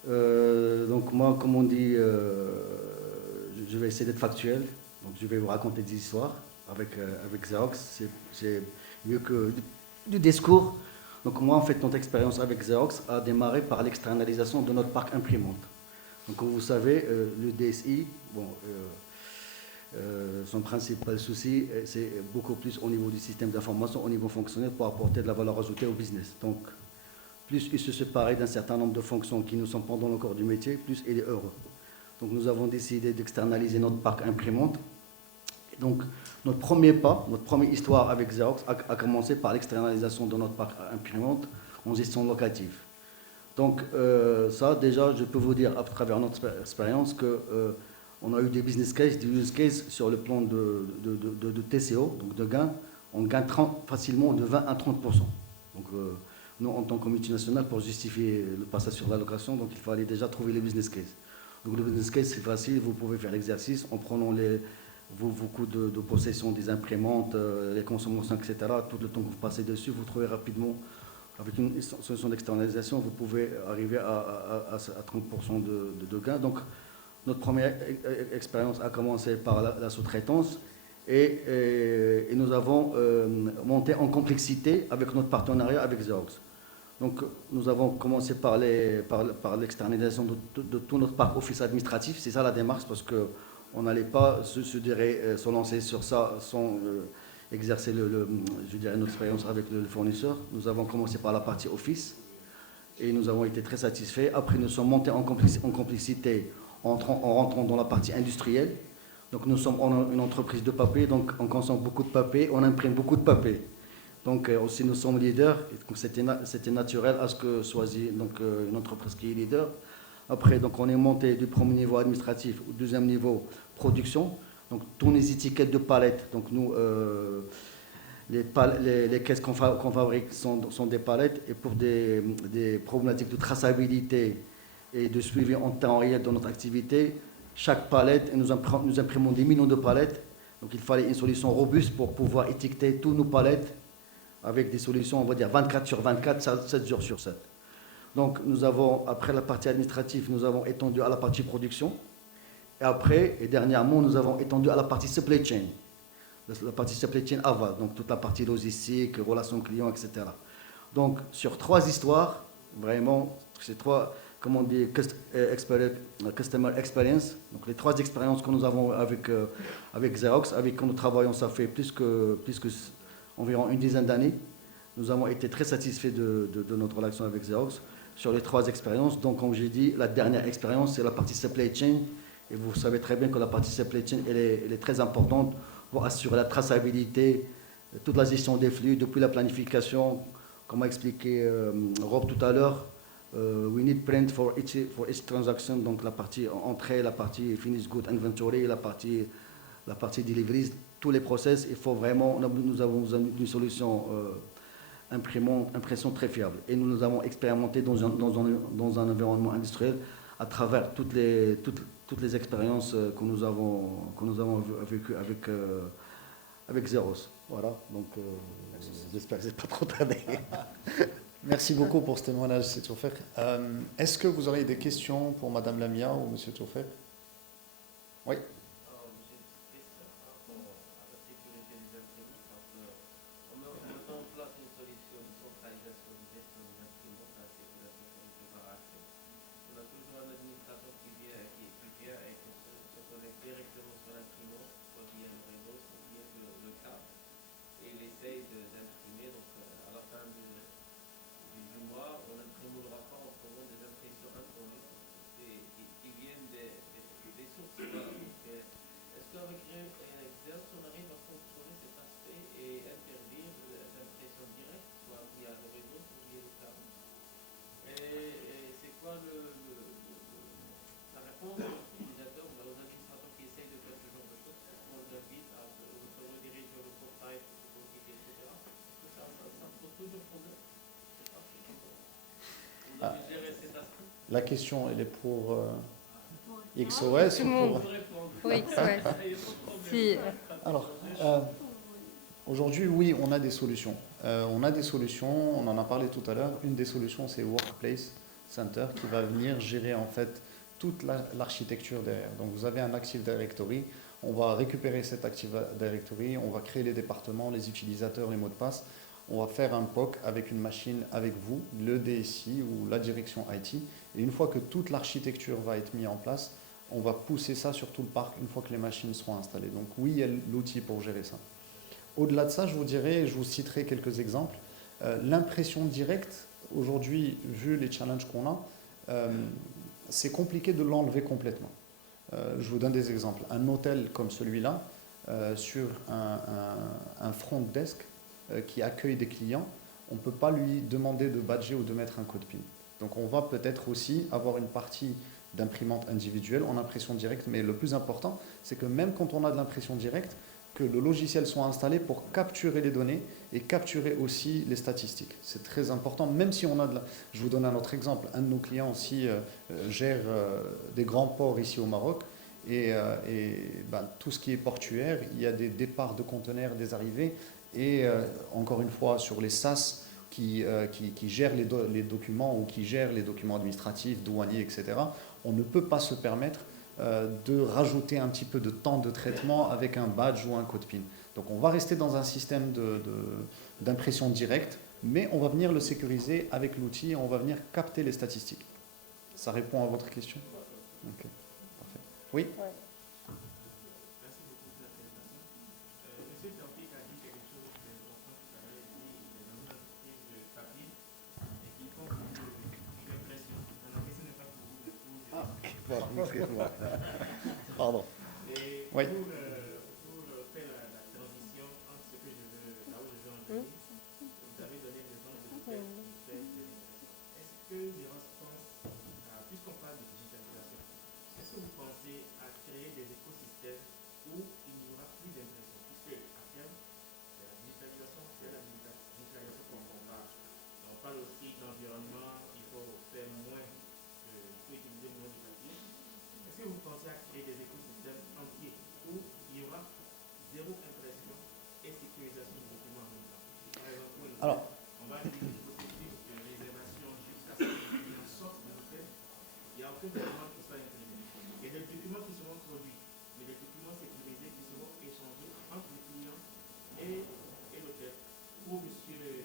Donc moi, comme on dit, je vais essayer d'être factuel. Donc je vais vous raconter des histoires avec Xerox. C'est mieux que du discours. Donc moi, en fait, notre expérience avec Xerox a démarré par l'externalisation de notre parc imprimante. Donc comme vous savez, le DSI, son principal souci, c'est beaucoup plus au niveau du système d'information, au niveau fonctionnel, pour apporter de la valeur ajoutée au business. Donc, plus il se sépare d'un certain nombre de fonctions qui nous sont pendant le corps du métier, plus il est heureux. Donc, nous avons décidé d'externaliser notre parc imprimante. Donc, notre premier pas, notre première histoire avec Xerox a commencé par l'externalisation de notre parc imprimante en gestion locative. Donc, ça, déjà, je peux vous dire, à travers notre expérience, que on a eu des business cases, des use cases sur le plan de TCO, donc de gain. On gagne facilement de 20 à 30%. Donc, nous, en tant que multinationale, pour justifier le passage sur la location, donc il fallait déjà trouver les business cases. Donc, le business case, c'est facile, vous pouvez faire l'exercice en prenant vos coûts de possession des imprimantes, les consommations, etc. Tout le temps que vous passez dessus, vous trouvez rapidement, avec une solution d'externalisation, vous pouvez arriver à 30% de gain. Donc, notre première expérience a commencé par la sous-traitance et nous avons monté en complexité avec notre partenariat avec Xerox. Donc, nous avons commencé par l'externalisation de tout notre parc office administratif. C'est ça la démarche, parce qu'on n'allait pas se lancer sur ça sans exercer notre expérience avec le fournisseur. Nous avons commencé par la partie office et nous avons été très satisfaits. Après, nous sommes montés en complexité en rentrant dans la partie industrielle. Donc nous sommes une entreprise de papier, donc on consomme beaucoup de papier, on imprime beaucoup de papier. Donc aussi nous sommes leaders, c'était naturel à ce que choisisse une entreprise qui est leader. Après, donc on est monté du premier niveau administratif au deuxième niveau production. Donc toutes les étiquettes de palettes, donc nous, les caisses qu'on fabrique sont des palettes, et pour des problématiques de traçabilité et de suivi en temps réel de notre activité, chaque palette, nous imprimons des millions de palettes, donc il fallait une solution robuste pour pouvoir étiqueter tous nos palettes avec des solutions, on va dire 24 sur 24, 7 jours sur 7. Donc nous avons, après la partie administrative, nous avons étendu à la partie production, et après, et dernièrement, nous avons étendu à la partie supply chain, la partie supply chain aval, donc toute la partie logistique, relations clients, etc. Donc sur 3 histoires, vraiment, c'est 3... comme on dit, customer experience. Donc les 3 expériences que nous avons avec Xerox, avec qui nous travaillons, ça fait plus que environ une dizaine d'années. Nous avons été très satisfaits de notre relation avec Xerox sur les 3 expériences. Donc comme j'ai dit, la dernière expérience, c'est la partie supply chain. Et vous savez très bien que la partie supply chain, elle est très importante pour assurer la traçabilité, toute la gestion des flux, depuis la planification, comme a expliqué Rob tout à l'heure. We need print for each transaction, donc la partie entrée, la partie finished good inventory, la partie deliveries, tous les process. Il faut vraiment, nous avons une solution impression très fiable, et nous avons expérimenté dans un environnement industriel à travers toutes les expériences que nous avons vécues avec Xerox. Voilà, donc j'espère que c'est pas trop tardé. Merci beaucoup pour ce témoignage, c'est Tchoufer. Est-ce que vous aurez des questions pour Madame Lamia ou Monsieur Tchoufer? Oui. La question, elle est pour XOS ou pour... Oui, XOS. Si, Alors, aujourd'hui, oui, on a des solutions. On a des solutions, on en a parlé tout à l'heure. Une des solutions, c'est Workplace Center qui va venir gérer en fait toute l'architecture derrière. Donc, vous avez un Active Directory. On va récupérer cet Active Directory, on va créer les départements, les utilisateurs, les mots de passe. On va faire un POC avec une machine avec vous, le DSI ou la direction IT. Et une fois que toute l'architecture va être mise en place, on va pousser ça sur tout le parc une fois que les machines seront installées. Donc oui, il y a l'outil pour gérer ça. Au-delà de ça, je vous citerai quelques exemples. L'impression directe, aujourd'hui, vu les challenges qu'on a, c'est compliqué de l'enlever complètement. Je vous donne des exemples. Un hôtel comme celui-là, sur un front desk qui accueille des clients, on ne peut pas lui demander de badger ou de mettre un code PIN. Donc on va peut-être aussi avoir une partie d'imprimante individuelle en impression directe, mais le plus important, c'est que même quand on a de l'impression directe, que le logiciel soit installé pour capturer les données et capturer aussi les statistiques. C'est très important, même si on a de la... Je vous donne un autre exemple. Un de nos clients aussi gère des grands ports ici au Maroc, et tout ce qui est portuaire, il y a des départs de conteneurs, des arrivées, et encore une fois, sur les SAS qui gèrent les documents ou qui gèrent les documents administratifs, douaniers, etc., on ne peut pas se permettre de rajouter un petit peu de temps de traitement avec un badge ou un code PIN. Donc on va rester dans un système d'impression directe, mais on va venir le sécuriser avec l'outil, on va venir capter les statistiques. Ça répond à votre question? Ok, parfait. Oui? ouais. Pardon. Oui. Pour faire la transition entre ce que je veux, là où je veux en venir, vous avez donné l'exemple de faire est-ce que les responses, puisqu'on parle de digitalisation, est-ce que vous pensez à créer des écosystèmes où il n'y aura plus d'impression? Puisque à terme, c'est la digitalisation, c'est la digitalisation qu'on parle. On parle aussi d'environnement, il faut faire moins, il faut utiliser moins de papier. Est-ce que vous pensez à créer des écosystèmes entiers où il y aura zéro impression et sécurisation du document en même temps? Par exemple, Alors, on va utiliser le processus de réservation jusqu'à ce que le client sorte de l'hôtel. Il n'y a aucun document qui soit imprimé. Il y a des documents qui seront produits, mais des documents sécurisés qui seront échangés entre le client et l'hôtel. Pour M.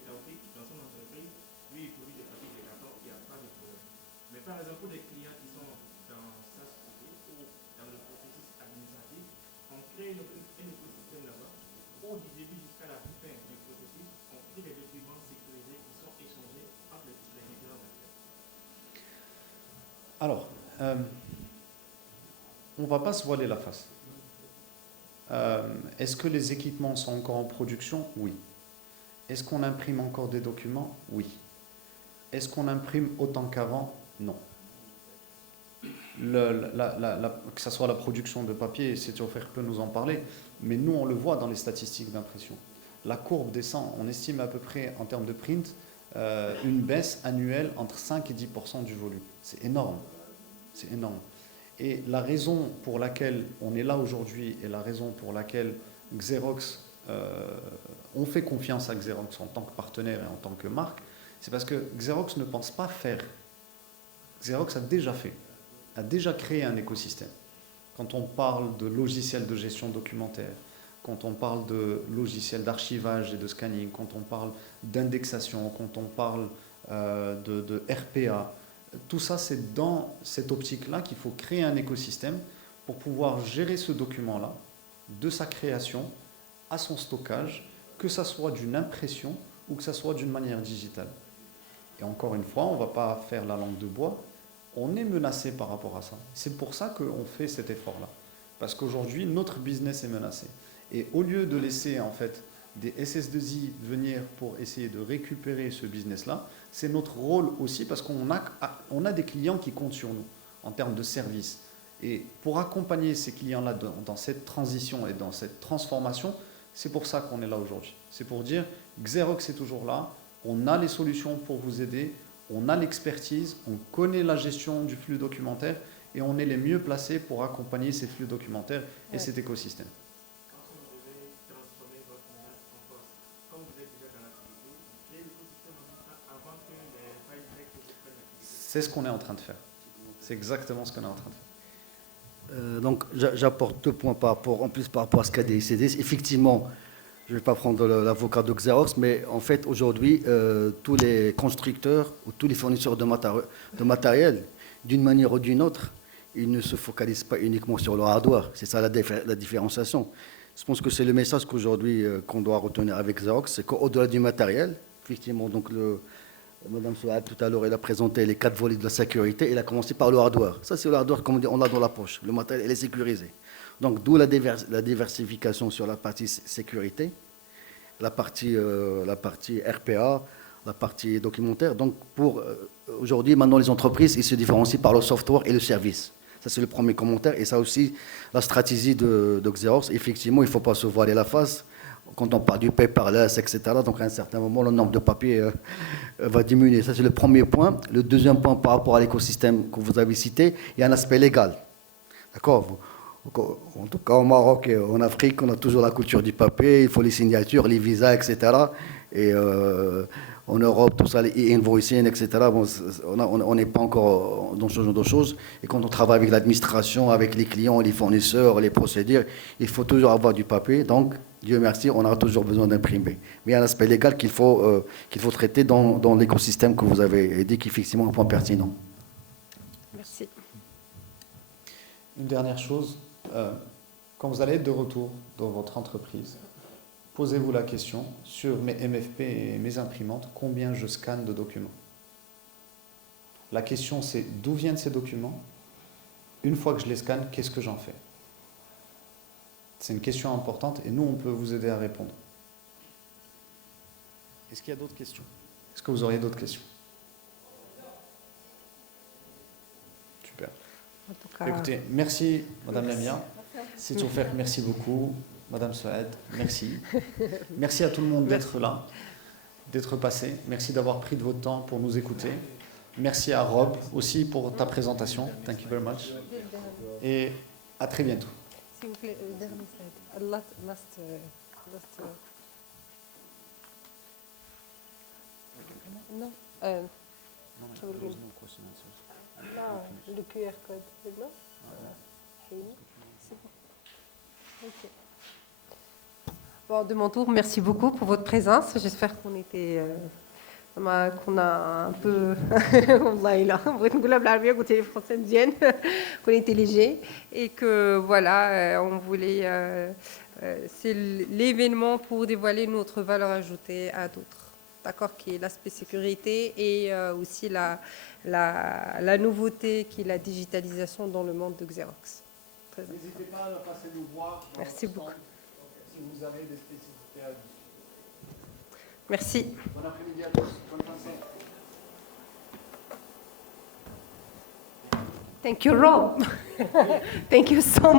Taoufik, dans son entreprise, lui, il produit des papiers de carton, il n'y a pas de problème. Mais par exemple, pour des clients qui sont dans sa société ou dans le processus administratif, on crée un écosystème là-bas où du début jusqu'à la fin du processus, on crée des documents sécurisés qui sont échangés entre les différents acteurs. Alors, on ne va pas se voiler la face. Est-ce que les équipements sont encore en production? Oui. Est-ce qu'on imprime encore des documents? Oui. Est-ce qu'on imprime autant qu'avant? Non. Que ce soit la production de papier, c'est offert peut nous en parler, mais nous on le voit dans les statistiques d'impression. La courbe descend, on estime à peu près en termes de print une baisse annuelle entre 5 et 10% du volume. C'est énorme. C'est énorme. Et la raison pour laquelle on est là aujourd'hui et la raison pour laquelle Xerox on fait confiance à Xerox en tant que partenaire et en tant que marque, c'est parce que Xerox ne pense pas faire. Xerox a déjà fait, a déjà créé un écosystème. Quand on parle de logiciels de gestion documentaire, quand on parle de logiciels d'archivage et de scanning, quand on parle d'indexation, quand on parle de RPA, tout ça, c'est dans cette optique-là qu'il faut créer un écosystème pour pouvoir gérer ce document-là, de sa création à son stockage, que ça soit d'une impression ou que ça soit d'une manière digitale. Et encore une fois, on ne va pas faire la langue de bois, on est menacé par rapport à ça. C'est pour ça qu'on fait cet effort-là. Parce qu'aujourd'hui, notre business est menacé. Et au lieu de laisser en fait des SS2I venir pour essayer de récupérer ce business-là, c'est notre rôle aussi parce qu'on a des clients qui comptent sur nous en termes de services. Et pour accompagner ces clients-là dans cette transition et dans cette transformation, c'est pour ça qu'on est là aujourd'hui. C'est pour dire Xerox est toujours là, on a les solutions pour vous aider, on a l'expertise, on connaît la gestion du flux documentaire et on est les mieux placés pour accompagner ces flux documentaires et cet écosystème. C'est ce qu'on est en train de faire. C'est exactement ce qu'on est en train de faire. Donc j'apporte 2 points par rapport à ce qu'a dit CDS. Effectivement, je ne vais pas prendre l'avocat de Xerox, mais en fait aujourd'hui, tous les constructeurs ou tous les fournisseurs de matériel, d'une manière ou d'une autre, ils ne se focalisent pas uniquement sur le hardware. C'est ça la différenciation. Je pense que c'est le message qu'aujourd'hui qu'on doit retenir avec Xerox, c'est qu'au-delà du matériel, effectivement, donc Madame Souad, tout à l'heure, elle a présenté les 4 volets de la sécurité. Elle a commencé par le hardware. Ça, c'est le hardware, comme on dit, on l'a dans la poche. Le matériel, il est sécurisé. Donc, d'où la diversification sur la partie sécurité, la partie RPA, la partie documentaire. Donc, aujourd'hui, maintenant, les entreprises, ils se différencient par le software et le service. Ça, c'est le premier commentaire. Et ça aussi, la stratégie de Xerox, effectivement, il ne faut pas se voiler la face. Quand on parle du paperless, etc., donc à un certain moment, le nombre de papiers va diminuer. Ça, c'est le premier point. Le deuxième point, par rapport à l'écosystème que vous avez cité, il y a un aspect légal. D'accord ? En tout cas, au Maroc et en Afrique, on a toujours la culture du papier, il faut les signatures, les visas, etc. Et en Europe, tout ça, les e-invoicing, etc., bon, on n'est pas encore dans ce genre de choses. Et quand on travaille avec l'administration, avec les clients, les fournisseurs, les procédures, il faut toujours avoir du papier. Donc, Dieu merci, on a toujours besoin d'imprimer. Mais il y a un aspect légal qu'il faut traiter dans l'écosystème que vous avez dit, qu'effectivement est un point pertinent. Merci. Une dernière chose, quand vous allez être de retour dans votre entreprise, posez-vous la question sur mes MFP et mes imprimantes, combien je scanne de documents. La question c'est d'où viennent ces documents? Une fois que je les scanne, qu'est-ce que j'en fais? C'est une question importante et nous, on peut vous aider à répondre. Est-ce qu'il y a d'autres questions? Est-ce que vous auriez d'autres questions? Super. En tout cas, Écoutez, merci Madame Lamia. C'est tout fait. Merci beaucoup. Madame Souad, merci. Merci à tout le monde d'être là, d'être passé. Merci d'avoir pris de votre temps pour nous écouter. Merci à Rob aussi pour ta présentation. Thank you very much. Et à très bientôt. s'il vous plaît, dernier slide. Last, non, le QR code, c'est bon? C'est bon. Ok. Bon, de mon tour, merci beaucoup pour votre présence. J'espère qu'on était... qu'on a un peu qu'on était léger et que voilà, on voulait c'est l'événement pour dévoiler notre valeur ajoutée à d'autres, d'accord, qui est l'aspect sécurité et aussi la nouveauté qui est la digitalisation dans le monde de Xerox. N'hésitez pas à passer nous voir. Merci beaucoup. Si vous avez des spécificités à dire. Merci. Bon après-midi à tous. Bonne fin de Thank you, Rob. Thank you so much.